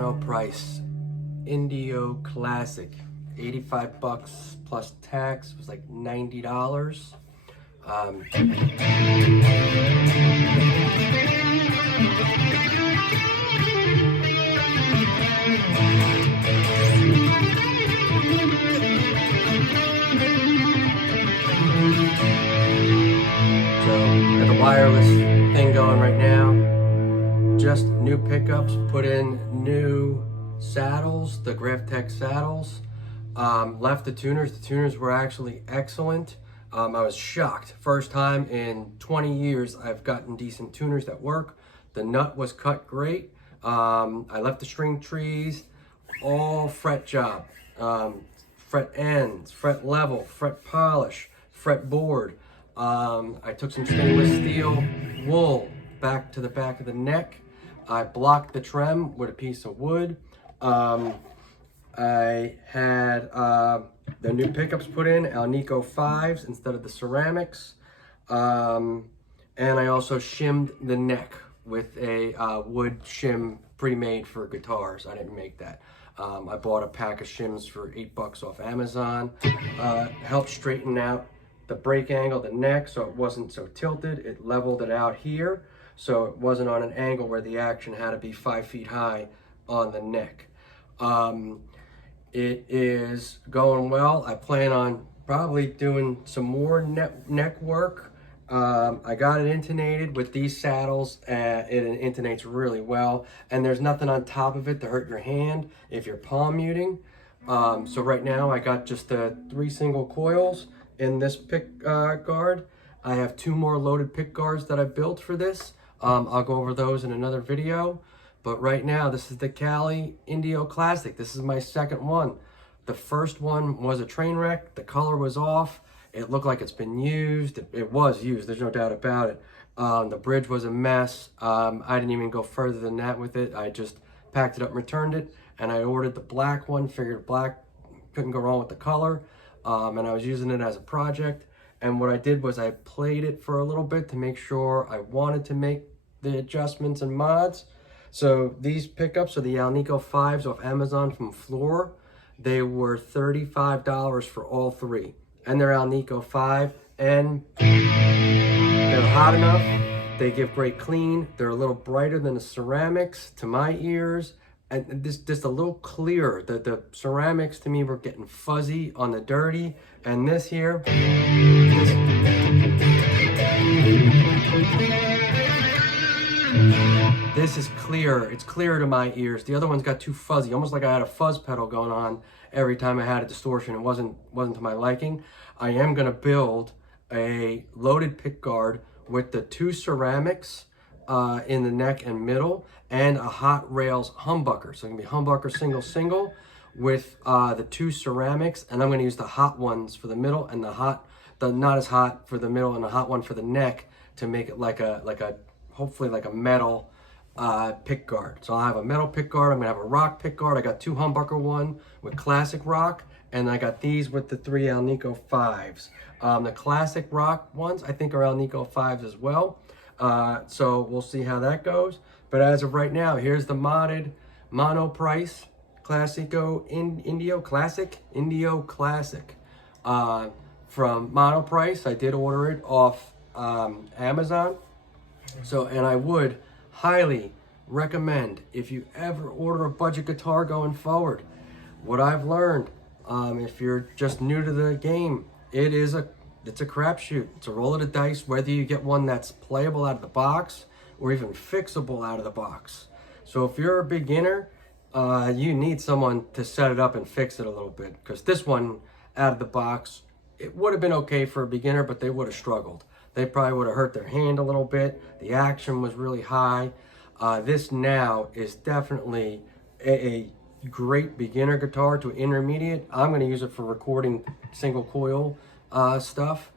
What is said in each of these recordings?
MONOPRICE Indio Classic, 85 bucks plus tax. It was like $90. So got the wireless thing going right now. Just new pickups, put in new saddles, the Graphtec Saddles. Left the tuners. The tuners were actually excellent. I was shocked. First time in 20 years I've gotten decent tuners that work. The nut was cut great. I left the string trees, all fret job. Fret ends, fret level, fret polish, fret board. I took some stainless steel wool back to the back of the neck. I blocked the trem with a piece of wood. I had the new pickups put in, Alnico 5s instead of the ceramics. And I also shimmed the neck with a wood shim pre-made for guitars. I didn't make that. I bought a pack of shims for $8 off Amazon. Helped straighten out the break angle of the neck so it wasn't so tilted. It leveled it out here so it wasn't on an angle where the action had to be 5 feet high on the neck. It is going well. I plan on probably doing some more neck work. I got it intonated with these saddles. It intonates really well, and there's nothing on top of it to hurt your hand if you're palm muting. So right now I got just the 3 single coils in this pick guard. I have 2 more loaded pick guards that I built for this. I'll go over those in another video. But right now, this is the Cali Indio Classic. This is my second one. The first one was a train wreck. The color was off. It looked like it's been used. It was used, there's no doubt about it. The bridge was a mess. I didn't even go further than that with it. I just packed it up and returned it. And I ordered the black one, figured black couldn't go wrong with the color. And I was using it as a project. And what I did was I played it for a little bit to make sure I wanted to make the adjustments and mods. So these pickups are the Alnico 5s off Amazon from Floor. They were $35 for all 3. And they're Alnico 5, and they're hot enough. They give great clean. They're a little brighter than the ceramics to my ears. And just a little clearer. The ceramics to me were getting fuzzy on the dirty. And this here, this is clear. It's clearer to my ears. The other one's got too fuzzy, almost like I had a fuzz pedal going on every time I had a distortion. It wasn't to my liking. I am gonna build a loaded pick guard with the 2 ceramics in the neck and middle, and a hot rails humbucker. So it's gonna be humbucker single with the 2 ceramics, and I'm gonna use the hot ones for the middle and the not as hot for the middle and the hot one for the neck to make it like a hopefully like a metal pick guard. So I'll have a metal pick guard. I'm gonna have a rock pick guard. I got 2 humbucker one with classic rock, and I got these with the 3 Alnico 5s. The classic rock ones I think are Alnico 5s as well. So we'll see how that goes. But as of right now, here's the modded MONOPRICE Indio Classic from MONOPRICE. I did order it off Amazon. So, and I would highly recommend, if you ever order a budget guitar going forward, what I've learned, if you're just new to the game, it's a crapshoot. It's a roll of the dice whether you get one that's playable out of the box or even fixable out of the box. So if you're a beginner, you need someone to set it up and fix it a little bit, because this one out of the box, it would have been okay for a beginner, but they would have struggled. They probably would have hurt their hand a little bit. The action was really high. This now is definitely a great beginner guitar to intermediate. I'm going to use it for recording single coil stuff,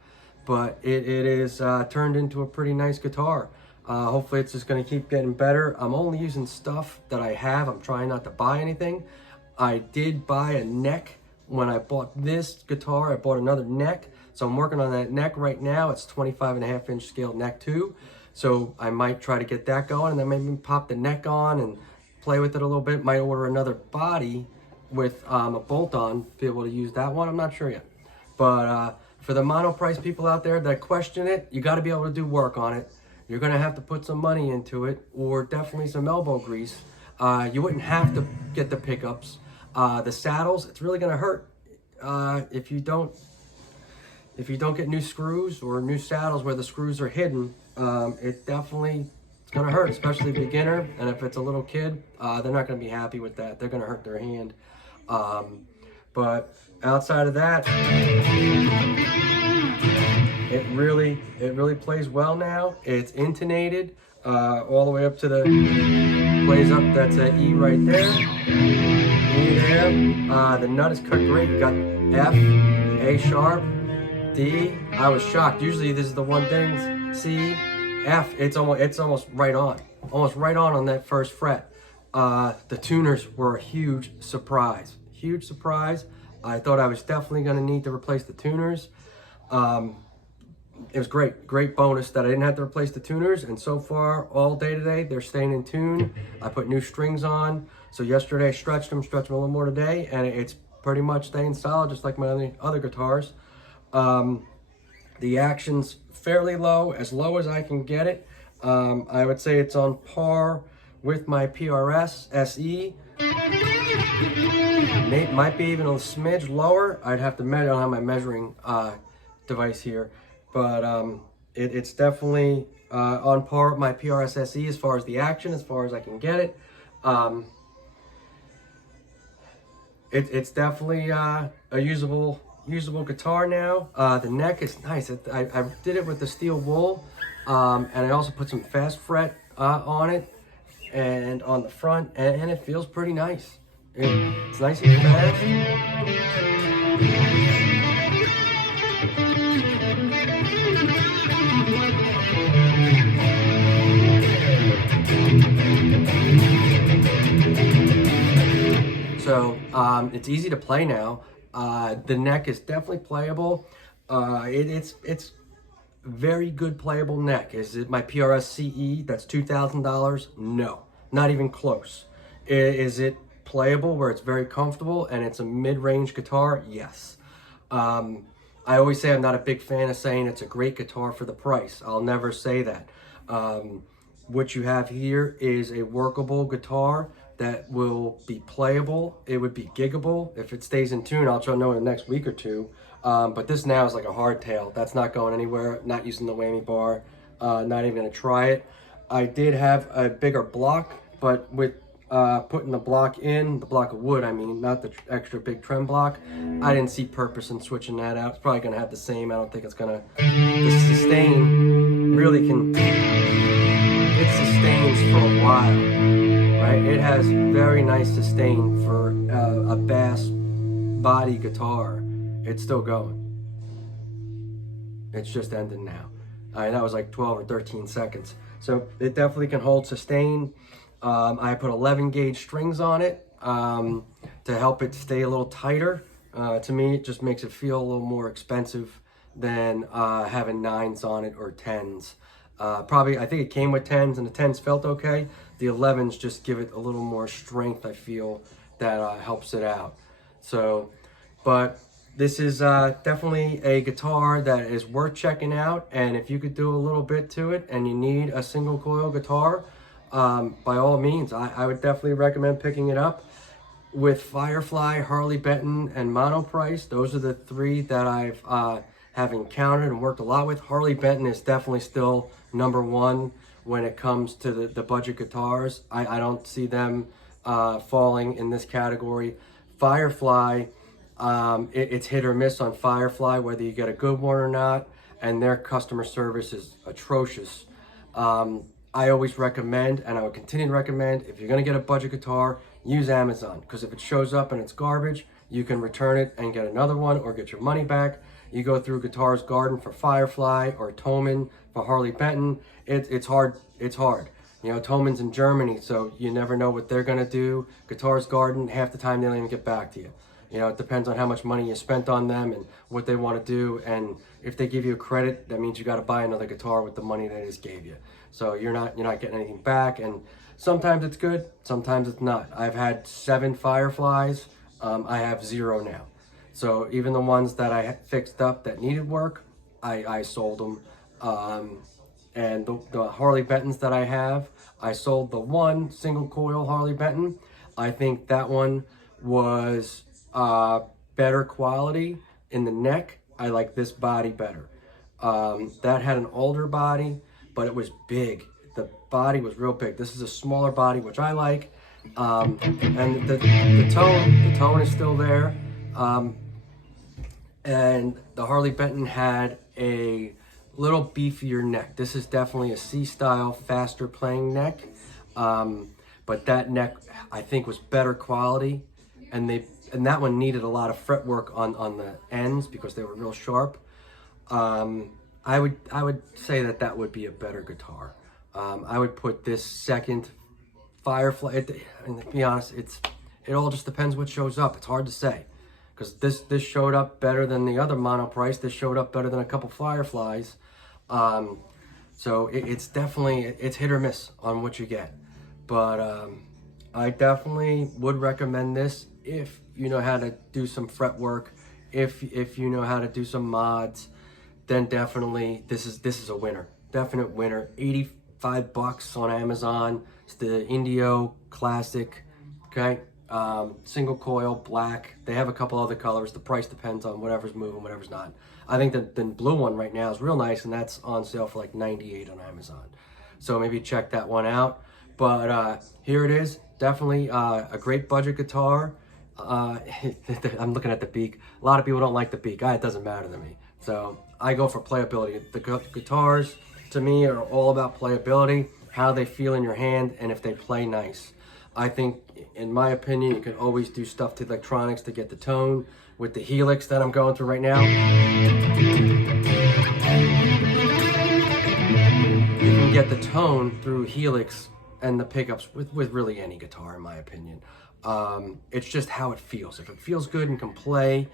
but it is turned into a pretty nice guitar. Hopefully it's just going to keep getting better. I'm only using stuff that I have. I'm trying not to buy anything. I did buy a neck when I bought this guitar. I bought another neck. So I'm working on that neck right now. It's 25.5-inch scale neck too. So I might try to get that going, and then maybe pop the neck on and play with it a little bit. Might order another body with a bolt on, be able to use that one. I'm not sure yet. But for the MONOPRICE people out there that question it, you got to be able to do work on it. You're going to have to put some money into it, or definitely some elbow grease. You wouldn't have to get the pickups. The saddles, it's really going to hurt if you don't get new screws or new saddles where the screws are hidden. It's going to hurt, especially a beginner. And if it's a little kid, they're not going to be happy with that. They're going to hurt their hand. But outside of that, it really plays well now. It's intonated all the way up to the, plays up, that's an E right there. E there. The nut is cut great. You got F, A sharp, D. I was shocked. Usually this is the one thing. C, F. It's almost right on. Almost right on that first fret. The tuners were a huge surprise. Huge surprise. I thought I was definitely going to need to replace the tuners. It was great bonus that I didn't have to replace the tuners, and so far all day today they're staying in tune. I put new strings on, so yesterday I stretched them a little more today, and it's pretty much staying solid just like my other guitars. The action's fairly low as I can get it. I would say it's on par with my PRS SE. Might be even a smidge lower. I'd have to measure. I don't have my measuring device here, but it's definitely on par with my PRS SE as far as the action, as far as I can get it. It's definitely a usable guitar now. The neck is nice. I did it with the steel wool, and I also put some fast fret on it and on the front, and it feels pretty nice. It's nice and fast. So it's easy to play now. The neck is definitely playable. It's very good playable neck. Is it my PRS CE? That's $2,000? No, not even close. Is it playable where it's very comfortable and it's a mid-range guitar? Yes. I always say I'm not a big fan of saying it's a great guitar for the price. I'll never say that. What you have here is a workable guitar that will be playable. It would be giggable. If it stays in tune, I'll try to know in the next week or two. But this now is like a hardtail. That's not going anywhere. Not using the whammy bar. Not even gonna try it. I did have a bigger block, but with putting the block of wood, I mean, not the extra big trem block, I didn't see purpose in switching that out. It's probably gonna have the same. I don't think it's gonna, the sustain really can, it sustains for a while, right? It has very nice sustain for a bass body guitar. It's still going. It's just ending now. That was like 12 or 13 seconds. So it definitely can hold sustain. I put 11 gauge strings on it to help it stay a little tighter. To me, it just makes it feel a little more expensive than having 9s on it or 10s. Probably, I think it came with 10s and the 10s felt okay. The 11s just give it a little more strength, I feel, that helps it out. So, but this is definitely a guitar that is worth checking out. And if you could do a little bit to it and you need a single coil guitar, by all means, I would definitely recommend picking it up. With Firefly, Harley Benton, and MONOPRICE, those are the three that I've have encountered and worked a lot with. Harley Benton is definitely still #1 when it comes to the budget guitars. I don't see them falling in this category. Firefly, it's hit or miss on Firefly, whether you get a good one or not, and their customer service is atrocious. I always recommend, and I would continue to recommend, if you're gonna get a budget guitar, use Amazon, because if it shows up and it's garbage, you can return it and get another one or get your money back. You go through Guitars Garden for Firefly or Thomann for Harley Benton, it's hard. You know, Thomann's in Germany, so you never know what they're gonna do. Guitars Garden, half the time they don't even get back to you. You know, it depends on how much money you spent on them and what they want to do. And if they give you a credit, that means you got to buy another guitar with the money they just gave you. So you're not getting anything back. And Sometimes it's good, sometimes it's not. I've had 7 Fireflies. I have 0 now. So even the ones that I fixed up that needed work, I sold them. And the Harley Bentons that I have, I sold the one single coil Harley Benton. I think that one was better quality in the neck. I like this body better. That had an older body, but it was big. The body was real big. This is a smaller body, which I like. And the tone is still there. And the Harley Benton had a little beefier neck. This is definitely a C-style, faster playing neck. But that neck, I think, was better quality. And that one needed a lot of fretwork on the ends because they were real sharp. I would say that would be a better guitar. I would put this second Firefly, and to be honest, it all just depends what shows up. It's hard to say, because this showed up better than the other MONOPRICE. This showed up better than a couple Fireflies. So it's definitely, it's hit or miss on what you get. But I definitely would recommend this if you know how to do some fretwork, if you know how to do some mods. Then definitely this is a winner. Definite winner. $85 on Amazon. It's the Indio Classic. Okay, single coil, black. They have a couple other colors. The price depends on whatever's moving, whatever's not. I think the blue one right now is real nice, and that's on sale for like $98 on Amazon. So maybe check that one out. But here it is. Definitely a great budget guitar. I'm looking at the beak. A lot of people don't like the beak. It doesn't matter to me. So I go for playability. The guitars, to me, are all about playability, how they feel in your hand, and if they play nice. I think, in my opinion, you can always do stuff to electronics to get the tone. With the Helix that I'm going through right now, you can get the tone through Helix and the pickups with really any guitar, in my opinion. It's just how it feels. If it feels good and can play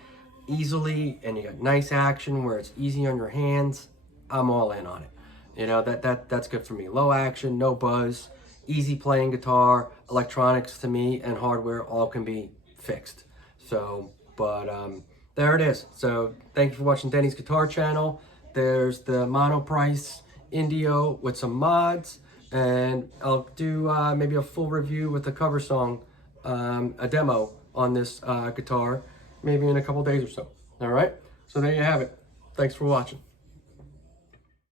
easily, and you got nice action where it's easy on your hands, I'm all in on it. You know, that's good for me. Low action, no buzz, easy playing guitar. Electronics, to me, and hardware all can be fixed. So, but there it is. So thank you for watching Denny's Guitar Channel. There's the MONOPRICE Indio with some mods, and I'll do maybe a full review with the cover song, a demo on this guitar, maybe in a couple days or so. All right, so there you have it. Thanks for watching.